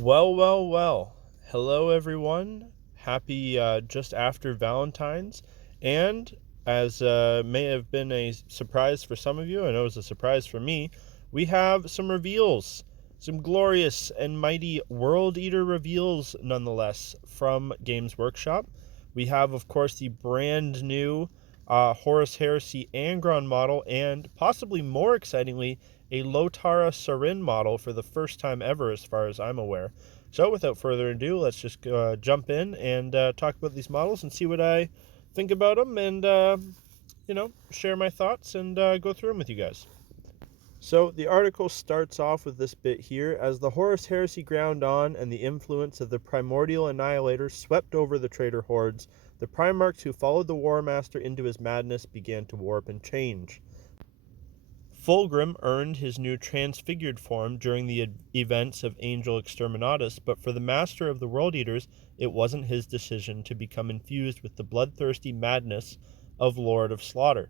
Well. Hello, everyone. Happy just after Valentine's. And as may have been a surprise for some of you, I know it was a surprise for me, we have some reveals. Some glorious and mighty World Eater reveals, nonetheless, from Games Workshop. We have, of course, the brand new Horus Heresy Angron model, and possibly more excitingly, a Lotara Sarrin model for the first time ever, as far as I'm aware. So, without further ado, let's just jump in and talk about these models and see what I think about them, and share my thoughts and go through them with you guys. So the article starts off with this bit here: as the Horus Heresy ground on and the influence of the primordial annihilator swept over the traitor hordes, the Primarchs who followed the War Master into his madness began to warp and change. Fulgrim earned his new transfigured form during the events of Angel Exterminatus, but for the Master of the World Eaters, it wasn't his decision to become infused with the bloodthirsty madness of Lord of Slaughter.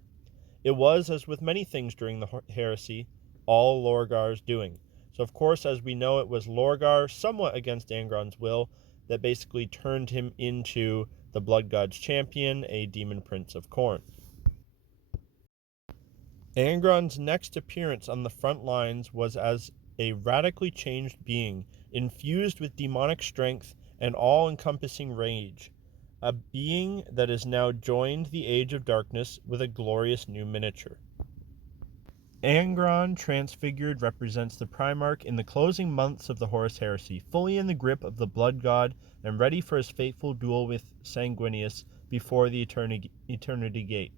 It was, as with many things during the heresy, all Lorgar's doing. So, of course, as we know, it was Lorgar, somewhat against Angron's will, that basically turned him into the Blood God's champion, a demon prince of Khorne. Angron's next appearance on the front lines was as a radically changed being, infused with demonic strength and all-encompassing rage. A being that has now joined the Age of Darkness with a glorious new miniature. Angron Transfigured represents the Primarch in the closing months of the Horus Heresy, fully in the grip of the Blood God and ready for his fateful duel with Sanguinius before the Eternity Gate.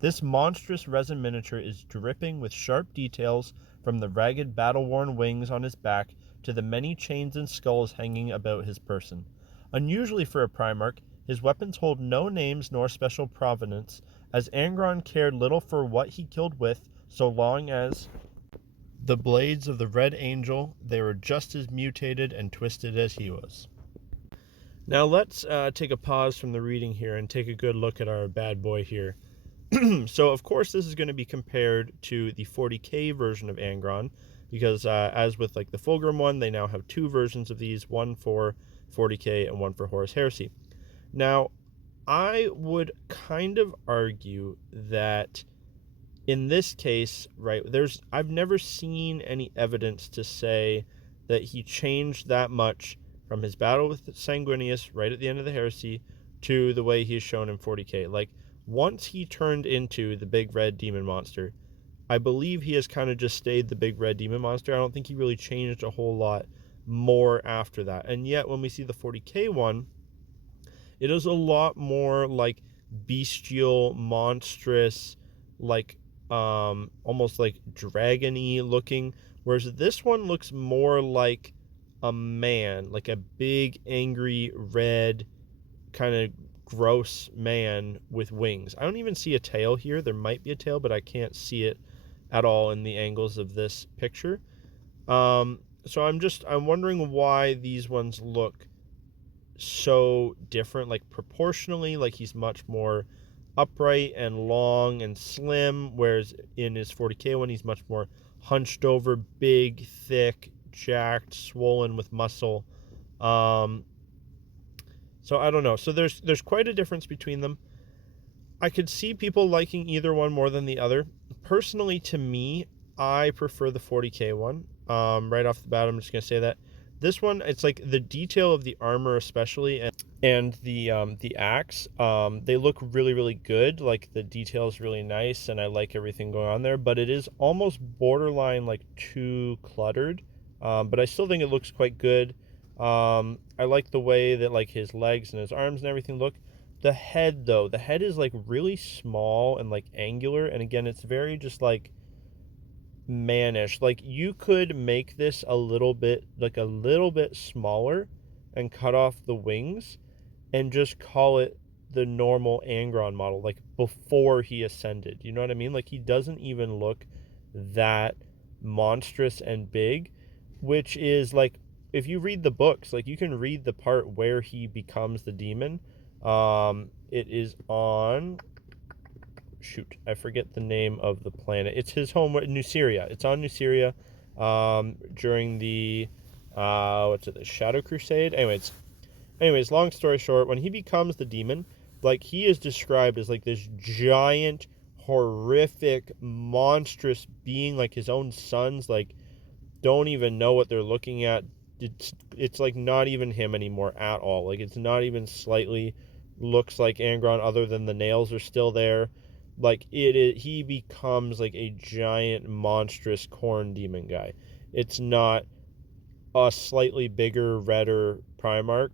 This monstrous resin miniature is dripping with sharp details, from the ragged battle-worn wings on his back to the many chains and skulls hanging about his person. Unusually for a Primarch, his weapons hold no names nor special provenance, as Angron cared little for what he killed with, so long as the blades of the Red Angel, they were just as mutated and twisted as he was. Now let's take a pause from the reading here and take a good look at our bad boy here. So, of course, this is going to be compared to the 40K version of Angron, because as with like the Fulgrim one, they now have two versions of these, one for 40K and one for Horus Heresy. Now, I would kind of argue that in this case, right, I've never seen any evidence to say that he changed that much from his battle with Sanguinius right at the end of the Heresy to the way he's shown in 40K. Like, once he turned into the big red demon monster, I believe he has kind of just stayed the big red demon monster. I don't think he really changed a whole lot more after that. And yet, when we see the 40K one, it is a lot more like bestial, monstrous, like almost like dragon-y looking, whereas this one looks more like a man, like a big, angry, red, kind of gross man with wings. I don't even see a tail here. There might be a tail, but I can't see it at all in the angles of this picture. So I'm wondering why these ones look so different, like proportionally, like he's much more upright and long and slim, whereas in his 40K one he's much more hunched over, big, thick, jacked, swollen with muscle. So I don't know. So there's quite a difference between them. I could see people liking either one more than the other. Personally, to me, I prefer the 40K one. Right off the bat, I'm just gonna say that this one, it's like the detail of the armor, especially, and the axe. They look really, really good. Like, the detail is really nice, and I like everything going on there. But it is almost borderline like too cluttered. But I still think it looks quite good. I like the way that like his legs and his arms and everything look. The head, though, the head is like really small and like angular, and again, it's very just like mannish. Like, you could make this a little bit smaller and cut off the wings and just call it the normal Angron model, like before he ascended. You know what I mean? Like, he doesn't even look that monstrous and big, which is like, if you read the books, like, you can read the part where he becomes the demon. It is on, shoot, I forget the name of the planet. It's his home, Nuceria. It's on Nuceria, during the what's it, the Shadow Crusade? Anyways, long story short, when he becomes the demon, like, he is described as like this giant, horrific, monstrous being. Like, his own sons, like, don't even know what they're looking at. It's like not even him anymore at all. Like, it's not even slightly looks like Angron, other than the nails are still there. Like, he becomes like a giant, monstrous corn demon guy. It's not a slightly bigger, redder Primarch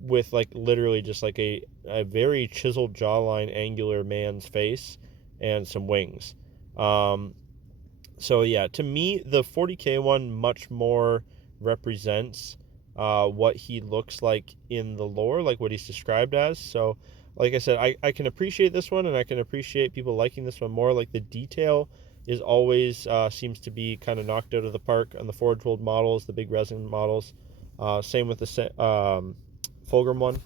with like literally just like a very chiseled jawline, angular man's face and some wings. So yeah, to me, the 40k one much more represents what he looks like in the lore, like what he's described as. So, like I said, I can appreciate this one, and I can appreciate people liking this one more. Like, the detail is always seems to be kind of knocked out of the park on the Forge World models, the big resin models. Same with the Fulgrim one.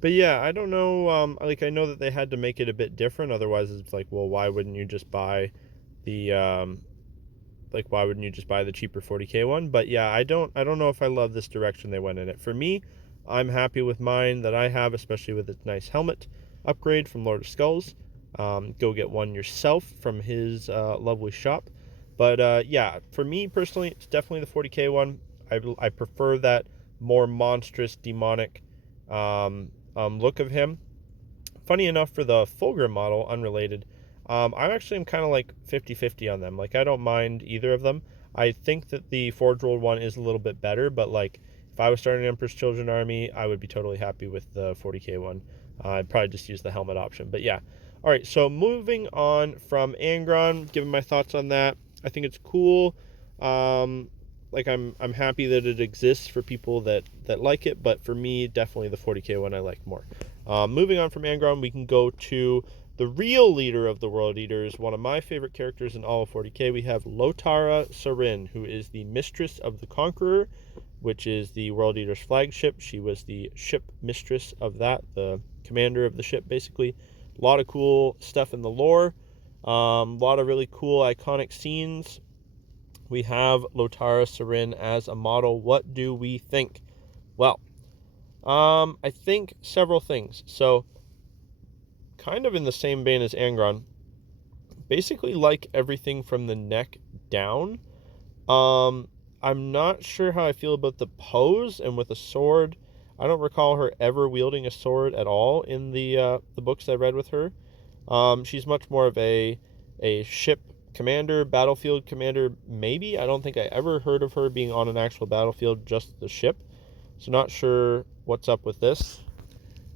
But yeah, I don't know. Like, I know that they had to make it a bit different. Otherwise, it's like, well, why wouldn't you just buy the why wouldn't you just buy the cheaper 40k one? But yeah, I don't know if I love this direction they went in it. For me, I'm happy with mine that I have, especially with its nice helmet upgrade from Lord of Skulls. Go get one yourself from his lovely shop. But yeah, for me personally, it's definitely the 40k one. I prefer that more monstrous, demonic look of him. Funny enough, for the Fulgrim model, unrelated, I'm actually kind of like 50-50 on them. Like, I don't mind either of them. I think that the Forge World one is a little bit better, but like, if I was starting an Emperor's Children army, I would be totally happy with the 40k one. I'd probably just use the helmet option. But yeah. All right, so moving on from Angron, giving my thoughts on that. I think it's cool. Like, I'm happy that it exists for people that like it, but for me, definitely the 40k one I like more. Moving on from Angron, we can go to the real leader of the World Eaters, one of my favorite characters in all of 40k. We have Lotara Sarrin, who is the Mistress of the Conqueror, which is the World Eaters flagship. She was the ship mistress of that, the commander of the ship, basically. A lot of cool stuff in the lore. A lot of really cool iconic scenes. We have Lotara Sarrin as a model. What do we think? Well, I think several things. So, kind of in the same vein as Angron, basically like everything from the neck down. I'm not sure how I feel about the pose and with a sword. I don't recall her ever wielding a sword at all in the books I read with her. She's much more of a ship commander, battlefield commander, maybe. I don't think I ever heard of her being on an actual battlefield, just the ship. So not sure what's up with this.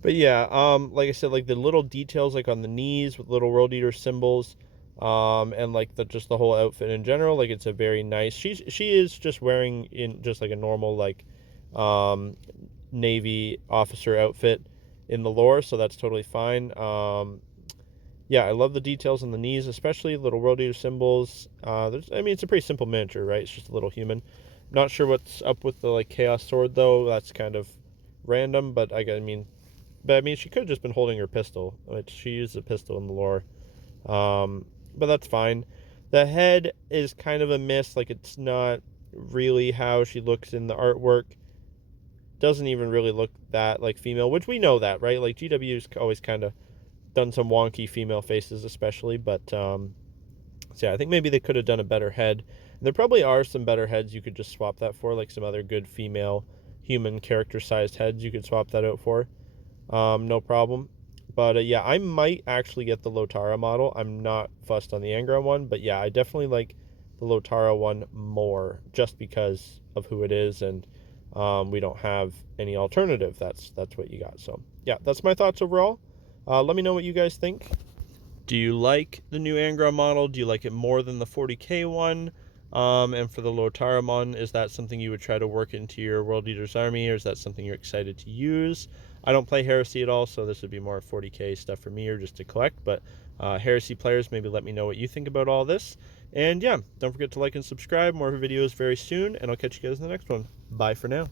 But yeah, like I said, like the little details, like on the knees with little World Eater symbols, and like just the whole outfit in general, like it's a very nice. She is just wearing in just like a normal like, Navy officer outfit in the lore, so that's totally fine. Yeah, I love the details on the knees, especially little World Eater symbols. I mean, it's a pretty simple miniature, right? It's just a little human. Not sure what's up with the like Chaos Sword though. That's kind of random, but I mean, she could have just been holding her pistol, which she used a pistol in the lore. But that's fine. The head is kind of a miss. Like, it's not really how she looks in the artwork. Doesn't even really look that like female, which we know that, right? Like, GW's always kind of done some wonky female faces, especially. But so yeah, I think maybe they could have done a better head. And there probably are some better heads you could just swap that for, like some other good female human character-sized heads you could swap that out for. No problem. But yeah, I might actually get the Lotara model. I'm not fussed on the Angron one, but yeah, I definitely like the Lotara one more just because of who it is, and we don't have any alternative. That's what you got. So yeah, that's my thoughts overall. Let me know what you guys think. Do you like the new Angron model? Do you like it more than the 40k one? And for the Lotara one, is that something you would try to work into your World Eaters army, or is that something you're excited to use? I don't play Heresy at all, so this would be more 40k stuff for me, or just to collect. But Heresy players, maybe let me know what you think about all this. And yeah, don't forget to like and subscribe. More videos very soon, and I'll catch you guys in the next one. Bye for now.